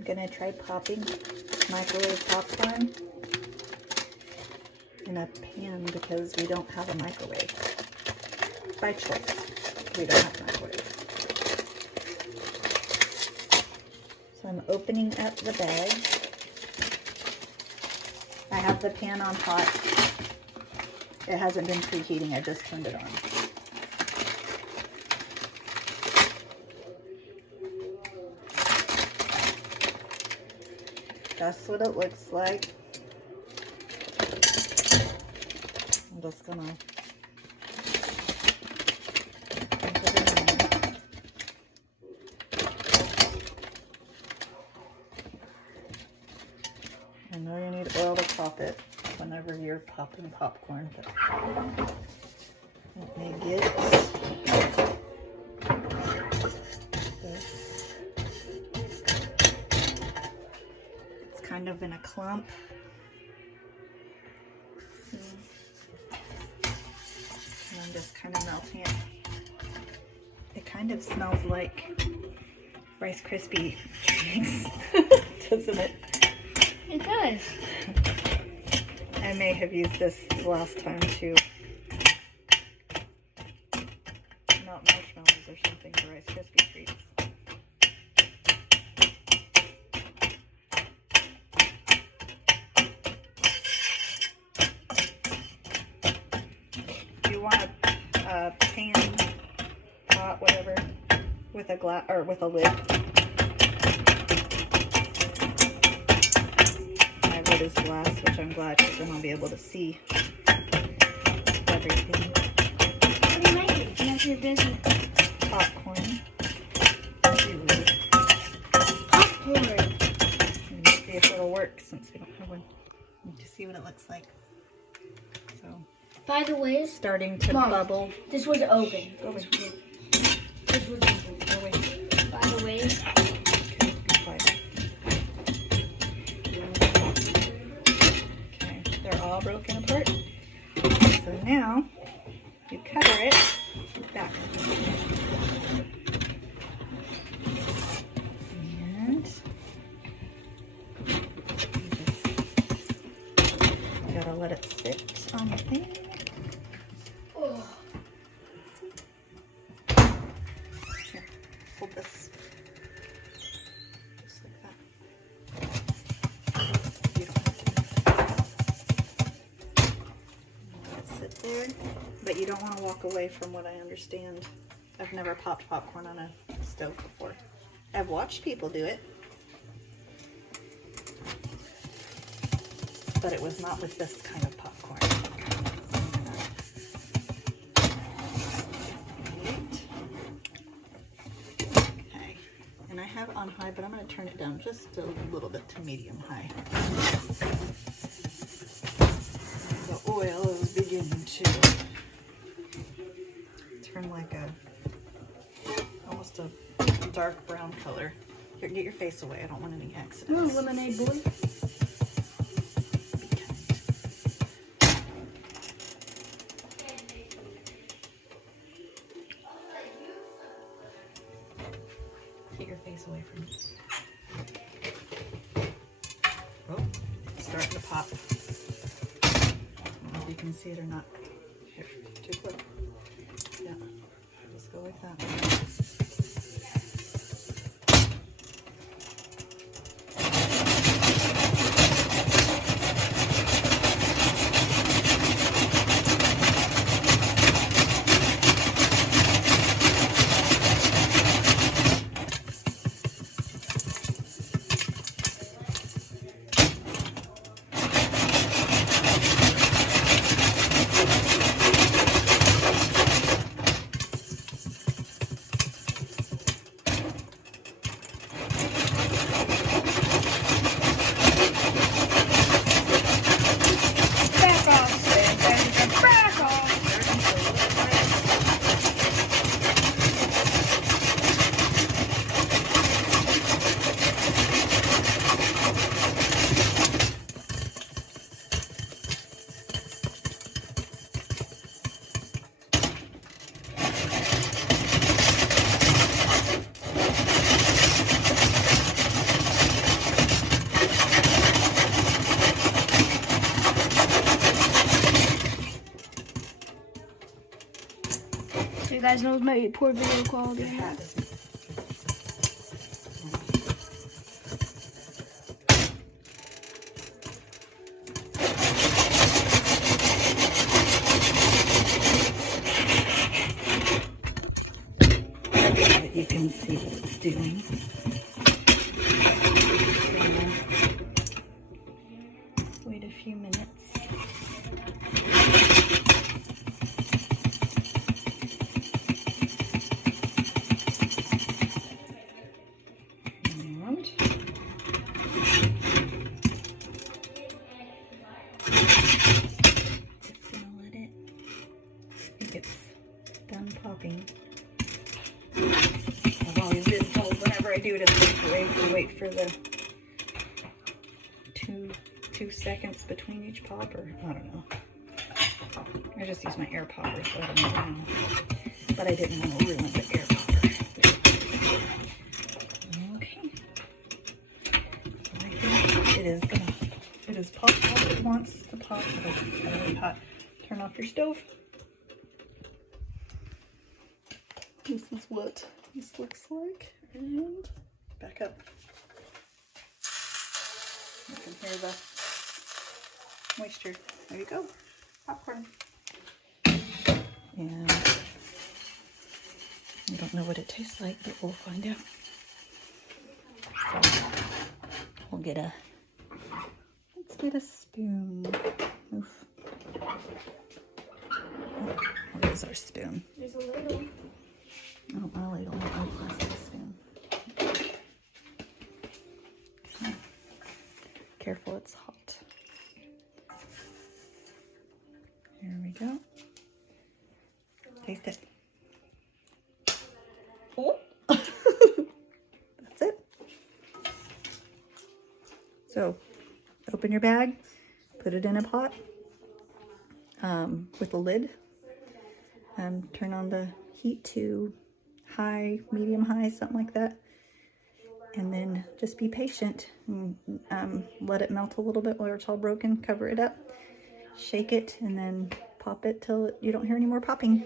I'm gonna try popping microwave popcorn in a pan because we don't have a microwave. By choice, we don't have a microwave. So I'm opening up the bag. I have the pan on hot. It hasn't been preheating, I just turned it on. That's what it looks like. I'm just gonna put it in there. I know you need oil to pop it whenever you're popping popcorn, but let me get this. It's kind of in a clump. And I'm just kind of melting it. It kind of smells like Rice Krispie treats, doesn't it? It does. I may have used this last time to melt marshmallows or something for Rice Krispie treats. You want a pan, pot, whatever, with a glass or with a lid. My lid is glass, which I'm glad because then I'll be able to see everything. What are you making? Yes, you're busy. Popcorn. Popcorn. Let me see if it'll work since we don't have one. Need to see what it looks like. So, By the way, starting to Mom, bubble. this was open. Go away. This was open. Go away. By the way, Okay, be quiet. Okay, they're all broken apart. So now you cover it back. And you gotta let it sit on the thing. oh, Here, hold this. Just like that. You don't have to. Let it sit there, but you don't want to walk away from what I understand. I've never popped popcorn on a stove before. I've watched people do it, but it was not with this kind of popcorn. Okay, and I have it on high, but I'm going to turn it down just a little bit to medium high. The oil is beginning to turn like almost a dark brown color. Here, get your face away. I don't want any accidents. lemonade boy. Get your face away from me. Oh, it's starting to pop. I don't know if you can see it or not. Here, too quick. Yeah, just go like that. guys know my poor video quality. Your hat isn't. You can see what it's doing. Wait a few minutes. And just gonna let it, I think it's done popping. I've always been told whenever I do it in the microwave to wait for the two seconds between each pop, or I don't know. I just use my air popper, so I don't know. But I didn't want to ruin the air popper. Okay. So I think it is popped all it wants to pop. It's really hot. Turn off your stove. This is what this looks like, and back up. You can hear the moisture. There you go, popcorn. And I don't know what it tastes like, but we'll find out. So we'll let's get a spoon. Oof. Where is our spoon? There's a little. I don't want a ladle, I want a plastic spoon. Okay. Careful, it's hot. Here we go. Taste it. Oh! That's it. So, open your bag, put it in a pot with a lid. Turn on the heat to high, medium high, something like that. And then just be patient and let it melt a little bit while it's all broken. Cover it up, shake it, and then pop it till you don't hear any more popping.